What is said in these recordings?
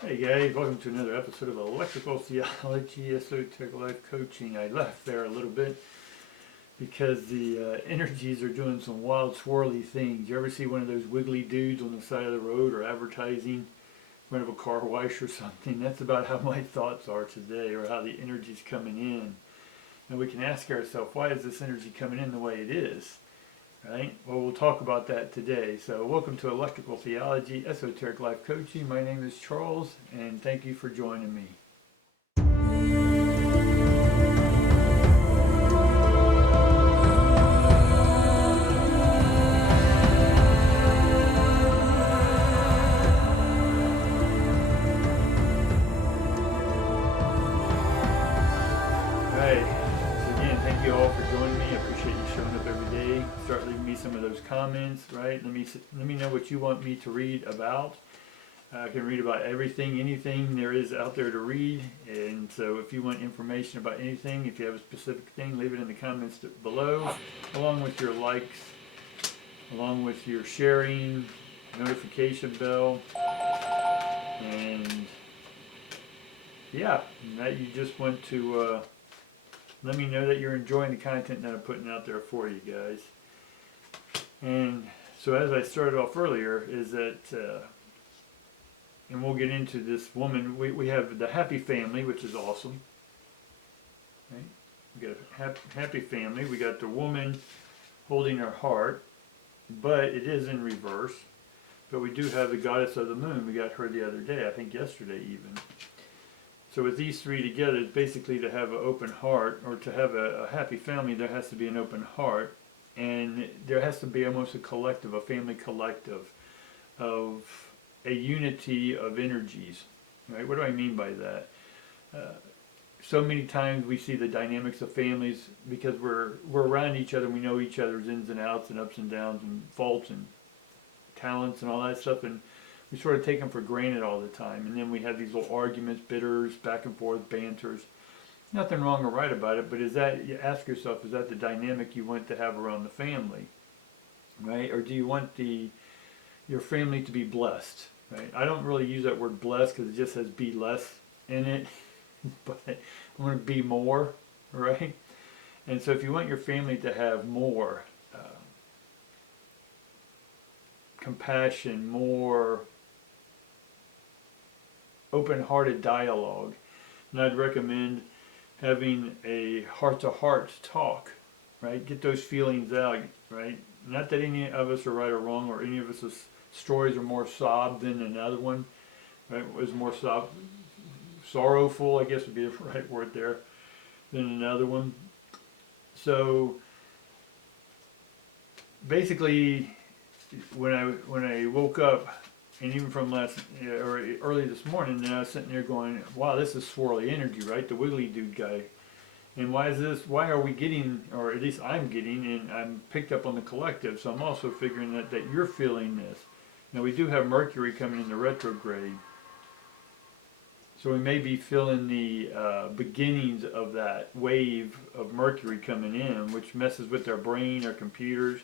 Hey guys, welcome to another episode of Electrical Theology, Esoteric Life Coaching. I left there a little bit because the energies are doing some wild swirly things. You ever see one of those wiggly dudes on the side of the road or advertising in front of a car wash or something? That's about how my thoughts are today, or how the energy's coming in. And we can ask ourselves, why is this energy coming in the way it is? Right? Well, we'll talk about that today. So welcome to Electrical Theology, Esoteric Life Coaching. My name is Charles, and thank you for joining me. Alright, so again, thank you all for joining me. I appreciate you showing up every day. Start leaving me some of those comments, right? Let me know what you want me to read about. I can read about everything, anything there is out there to read. And so if you want information about anything, if you have a specific thing, leave it in the comments below, along with your likes, along with your sharing, notification bell, and yeah, that you just want to let me know that you're enjoying the content that I'm putting out there for you guys. And so as I started off earlier, is that and we'll get into this woman. We have the happy family, which is awesome. Right? We got a happy family. We got the woman holding her heart, but it is in reverse. But we do have the goddess of the moon. We got her the other day, I think yesterday even. So with these three together, it's basically to have an open heart, or to have a happy family, there has to be an open heart. And there has to be almost a collective, a family collective of a unity of energies, right? What do I mean by that? So many times we see the dynamics of families because we're around each other, and we know each other's ins and outs and ups and downs and faults and talents and all that stuff, and we sort of take them for granted all the time. And then we have these little arguments, bitters, back and forth, banters. Nothing wrong or right about it, but is that, you ask yourself, is that the dynamic you want to have around the family, right? Or do you want your family to be blessed, right? I don't really use that word blessed because it just says be less in it, but I want to be more, right? And so if you want your family to have more compassion, more open-hearted dialogue, and I'd recommend having a heart-to-heart talk, right? Get those feelings out, right? Not that any of us are right or wrong, or any of us' stories are more sobbed than another one, right? Was more sorrowful, I guess would be the right word there, than another one. So basically, when I woke up, and even from or early this morning, and I was sitting there going, wow, this is swirly energy, right? The wiggly dude guy. And why is this? Why are we getting, or at least I'm getting, and I'm picked up on the collective, so I'm also figuring that you're feeling this. Now we do have Mercury coming in the retrograde. So we may be feeling the beginnings of that wave of Mercury coming in, which messes with our brain, our computers.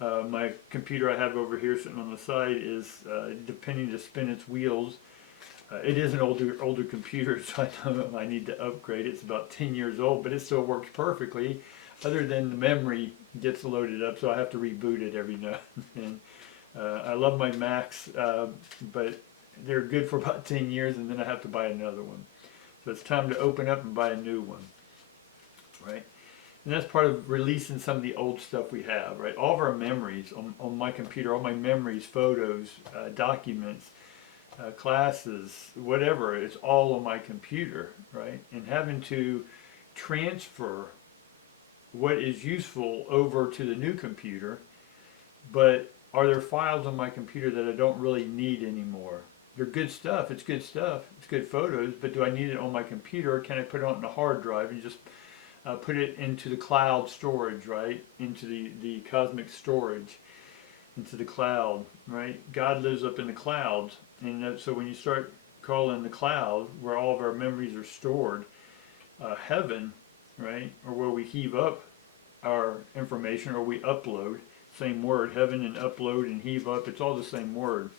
My computer I have over here sitting on the side is depending to spin its wheels. It is an older computer, so I know I need to upgrade. It's about 10 years old, but it still works perfectly, other than the memory gets loaded up, so I have to reboot it every now and then. I love my Macs, but they're good for about 10 years, and then I have to buy another one. So it's time to open up and buy a new one, right? And that's part of releasing some of the old stuff we have, right? All of our memories on my computer, all my memories, photos, documents, classes, whatever, it's all on my computer, right? And having to transfer what is useful over to the new computer, but are there files on my computer that I don't really need anymore? They're good stuff, it's good photos, but do I need it on my computer, or can I put it on the hard drive and just put it into the cloud storage, right? Into the cosmic storage, into the cloud, right? God lives up in the clouds, and so when you start calling the cloud, where all of our memories are stored, heaven, right? Or where we heave up our information, or we upload, same word, heaven and upload and heave up, it's all the same word,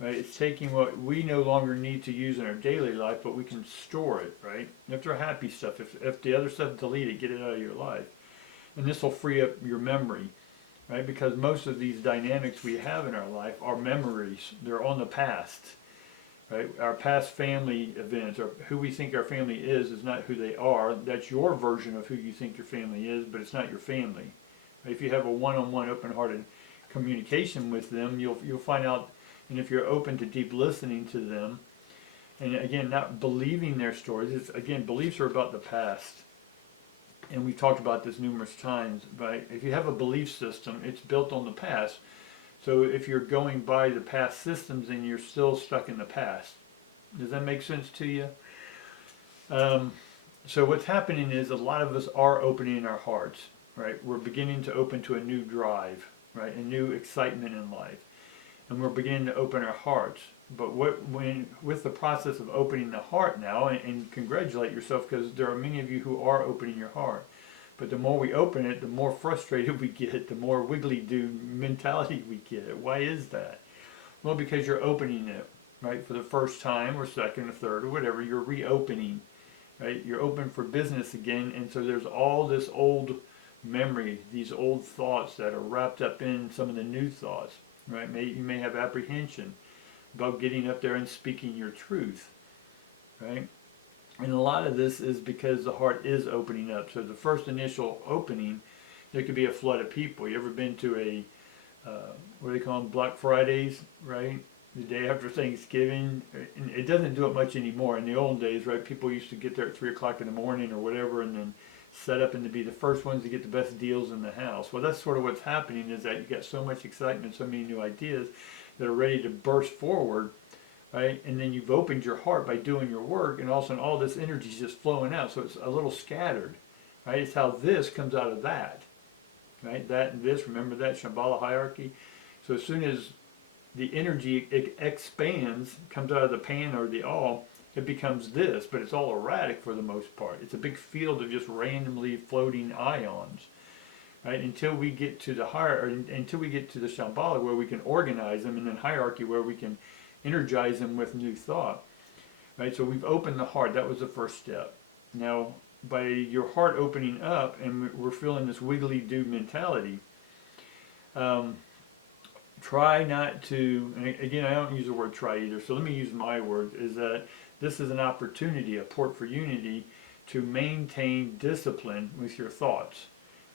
right? It's taking what we no longer need to use in our daily life, but we can store it, right? If they're happy stuff, if the other stuff, delete it, get it out of your life. And this will free up your memory, right? Because most of these dynamics we have in our life are memories. They're on the past, right? Our past family events, or who we think our family is not who they are. That's your version of who you think your family is, but it's not your family. If you have a one-on-one, open-hearted communication with them, you'll find out. And if you're open to deep listening to them, and again, not believing their stories. It's, again, beliefs are about the past. And we've talked about this numerous times, but if you have a belief system, it's built on the past. So if you're going by the past systems, then you're still stuck in the past. Does that make sense to you? So what's happening is a lot of us are opening our hearts, right? We're beginning to open to a new drive, right? A new excitement in life. And we're beginning to open our hearts. But with the process of opening the heart now, and congratulate yourself, because there are many of you who are opening your heart. But the more we open it, the more frustrated we get, the more wiggly-do mentality we get. Why is that? Well, because you're opening it, right? For the first time or second or third or whatever, you're reopening, right? You're open for business again, and so there's all this old memory, these old thoughts that are wrapped up in some of the new thoughts, right? You may have apprehension about getting up there and speaking your truth, right? And a lot of this is because the heart is opening up. So the first initial opening, there could be a flood of people. You ever been to a, what do they call them, Black Fridays, right? The day after Thanksgiving. And it doesn't do it much anymore. In the old days, right, people used to get there at 3 o'clock in the morning or whatever, and then set up and to be the first ones to get the best deals in the house. Well, that's sort of what's happening, is that you got so much excitement, so many new ideas that are ready to burst forward, right? And then you've opened your heart by doing your work, and all of a sudden all this energy is just flowing out, so it's a little scattered, right? It's how this comes out of that, right? That and this, remember that Shambhala hierarchy? So as soon as the energy expands, comes out of the pan or the all, it becomes this, but it's all erratic for the most part. It's a big field of just randomly floating ions, right? Until we get to the until we get to the Shambhala, where we can organize them, and then hierarchy, where we can energize them with new thought, right? So we've opened the heart. That was the first step. Now, by your heart opening up, and we're feeling this wiggly-do mentality, try not to, and again, I don't use the word try either, so let me use my word, is that this is an opportunity, a port for unity, to maintain discipline with your thoughts,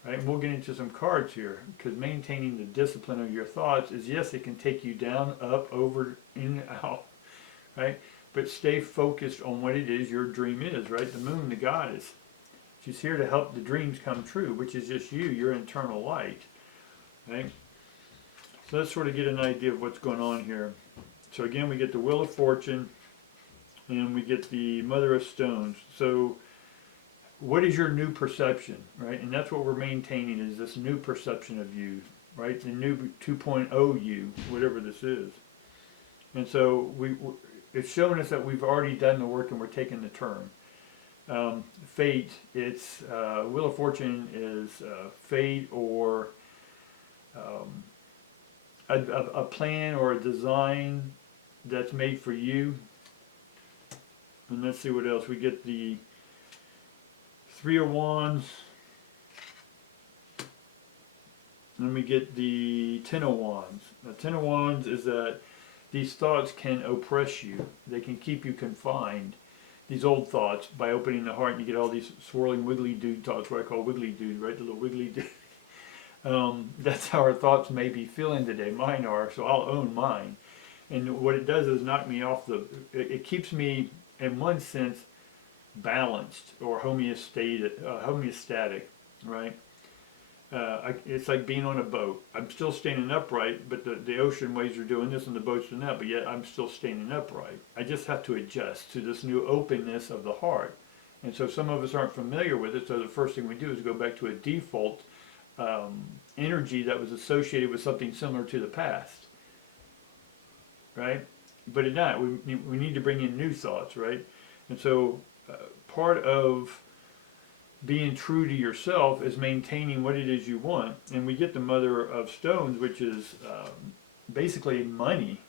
right? And we'll get into some cards here, because maintaining the discipline of your thoughts is, yes, it can take you down, up, over, in, out, right? But stay focused on what it is your dream is, right? The moon, the goddess, she's here to help the dreams come true, which is just you, your internal light, right? So let's sort of get an idea of what's going on here. So again, we get the Wheel of Fortune, and we get the Mother of Stones. So what is your new perception, right? And that's what we're maintaining, is this new perception of you, right? The new 2.0 you, whatever this is. And so it's showing us that we've already done the work and we're taking the turn. Fate, it's Wheel of Fortune is fate, or a plan or a design that's made for you. And let's see what else. We get the 3 of Wands. And we get the 10 of Wands. The 10 of Wands is that these thoughts can oppress you. They can keep you confined. These old thoughts, by opening the heart, and you get all these swirling wiggly dude thoughts, what I call wiggly dude, right? The little wiggly dude. That's how our thoughts may be feeling today. Mine are, so I'll own mine. And what it does is knock me off it keeps me, in one sense, balanced or homeostatic, right? It's like being on a boat. I'm still standing upright, but the ocean waves are doing this and the boat's doing that, but yet I'm still standing upright. I just have to adjust to this new openness of the heart. And so some of us aren't familiar with it, so the first thing we do is go back to a default energy that was associated with something similar to the past, right? But it's not. We need to bring in new thoughts, right? And so part of being true to yourself is maintaining what it is you want. And we get the Mother of Stones, which is basically money,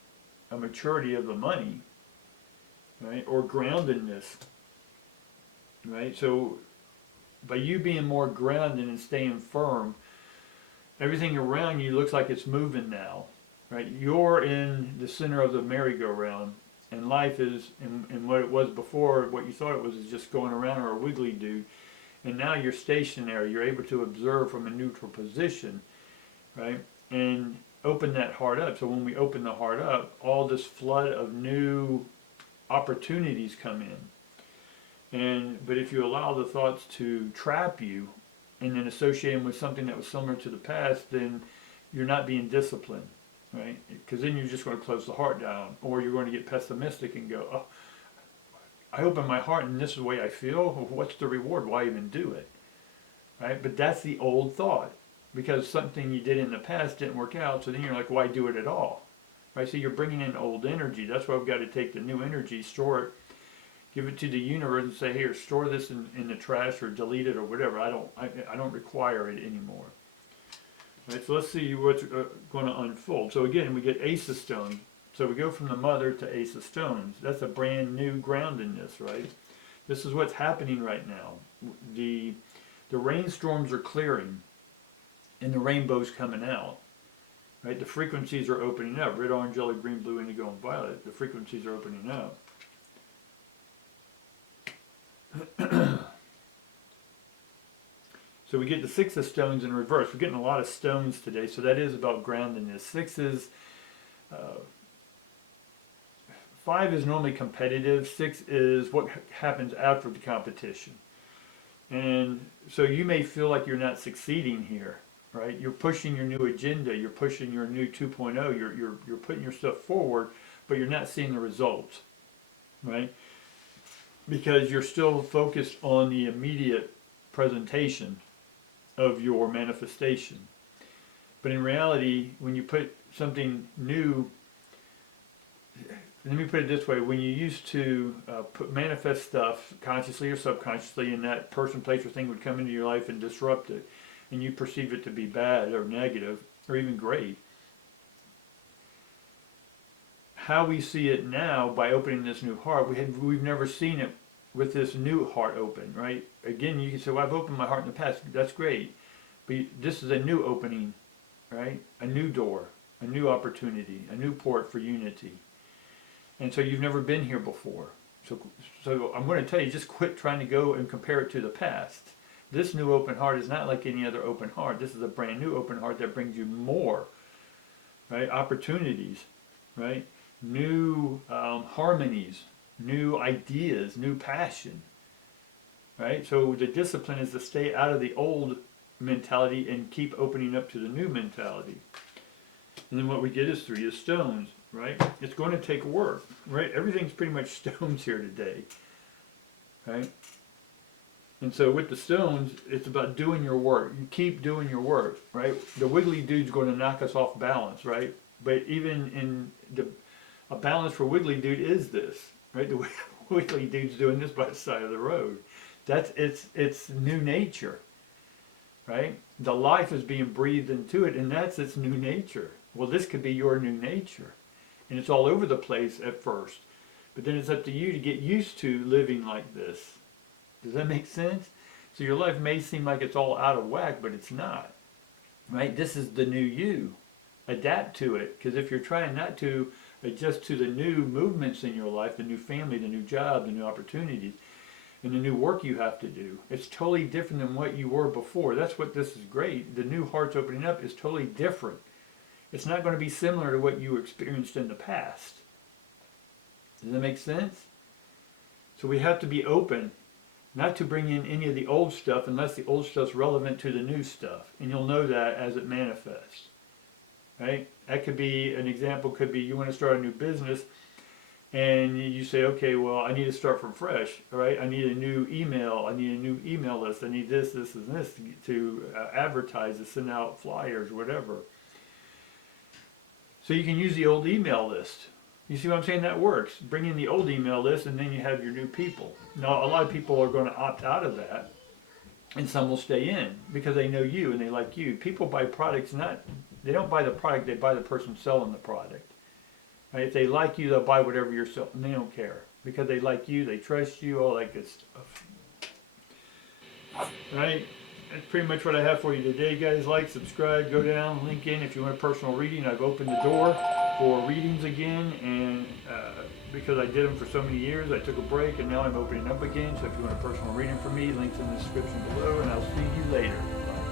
a maturity of the money, right? Or groundedness, right? So by you being more grounded and staying firm, everything around you looks like it's moving now, right? You're in the center of the merry-go-round, and life is, and what it was before, what you thought it was, is just going around, or a wiggly dude. And now you're stationary. You're able to observe from a neutral position, right? And open that heart up. So when we open the heart up, all this flood of new opportunities come in. But if you allow the thoughts to trap you, and then associate them with something that was similar to the past, then you're not being disciplined, right? Because then you're just going to close the heart down, or you're going to get pessimistic and go, oh, I open my heart and this is the way I feel. What's the reward? Why even do it? Right? But that's the old thought, because something you did in the past didn't work out. So then you're like, why do it at all? Right? So you're bringing in old energy. That's why we've got to take the new energy, store it, give it to the universe, and say, here, store this in the trash, or delete it, or whatever. I don't require it anymore. Right? So let's see what's going to unfold. So again, we get Ace of Stones. So we go from the Mother to Ace of Stones. That's a brand new groundedness, right? This is what's happening right now. The rainstorms are clearing, and the rainbow's coming out. Right? The frequencies are opening up. Red, orange, yellow, green, blue, indigo, and violet. The frequencies are opening up. So we get the Six of Stones in reverse. We're getting a lot of stones today, so that is about groundedness. Six is, 5 is normally competitive. 6 is what happens after the competition. And so you may feel like you're not succeeding here, right? You're pushing your new agenda. You're pushing your new 2.0. You're putting your stuff forward, but you're not seeing the results, right? Because you're still focused on the immediate presentation of your manifestation. But in reality, when you put something new, let me put it this way, when you used to manifest stuff consciously or subconsciously, and that person, place, or thing would come into your life and disrupt it, and you perceive it to be bad or negative or even great, how we see it now by opening this new heart, we've never seen it with this new heart open, right? Again, you can say, well, I've opened my heart in the past. That's great. But this is a new opening, right? A new door, a new opportunity, a new port for unity. And so you've never been here before. So I'm going to tell you, just quit trying to go and compare it to the past. This new open heart is not like any other open heart. This is a brand new open heart that brings you more, right? Opportunities, right? New harmonies, new ideas, new passion, right? So the discipline is to stay out of the old mentality and keep opening up to the new mentality. And then what we get is 3 of Stones, right? It's going to take work, right? Everything's pretty much stones here today, right? And so with the stones, it's about doing your work. You keep doing your work, right? The wiggly dude's going to knock us off balance, right? But even in a balance for wiggly dude is this, right? The wiggly dude's doing this by the side of the road. That's its new nature, right? The life is being breathed into it, and that's its new nature. Well, this could be your new nature, and it's all over the place at first, but then it's up to you to get used to living like this. Does that make sense? So your life may seem like it's all out of whack, but it's not, right? This is the new you. Adapt to it, because if you're trying not to adjust to the new movements in your life, the new family, the new job, the new opportunities, and the new work you have to do, it's totally different than what you were before. That's what this is great. The new heart's opening up is totally different. It's not going to be similar to what you experienced in the past. Does that make sense? So we have to be open, not to bring in any of the old stuff unless the old stuff's relevant to the new stuff. And you'll know that as it manifests. Right? That could be, an example could be you want to start a new business and you say, okay, well, I need to start from fresh, right? I need a new email. I need a new email list. I need this, this, and this to advertise, to send out flyers, whatever. So you can use the old email list. You see what I'm saying? That works. Bring in the old email list and then you have your new people. Now, a lot of people are going to opt out of that and some will stay in because they know you and they like you. People buy products, they don't buy the product, they buy the person selling the product. Right? If they like you, they'll buy whatever you're selling. And they don't care because they like you, they trust you, all that good stuff. Right? That's pretty much what I have for you today, guys. Like, subscribe, go down, link in if you want a personal reading. I've opened the door for readings again, and because I did them for so many years, I took a break, and now I'm opening up again. So if you want a personal reading from me, links in the description below, and I'll see you later. Bye.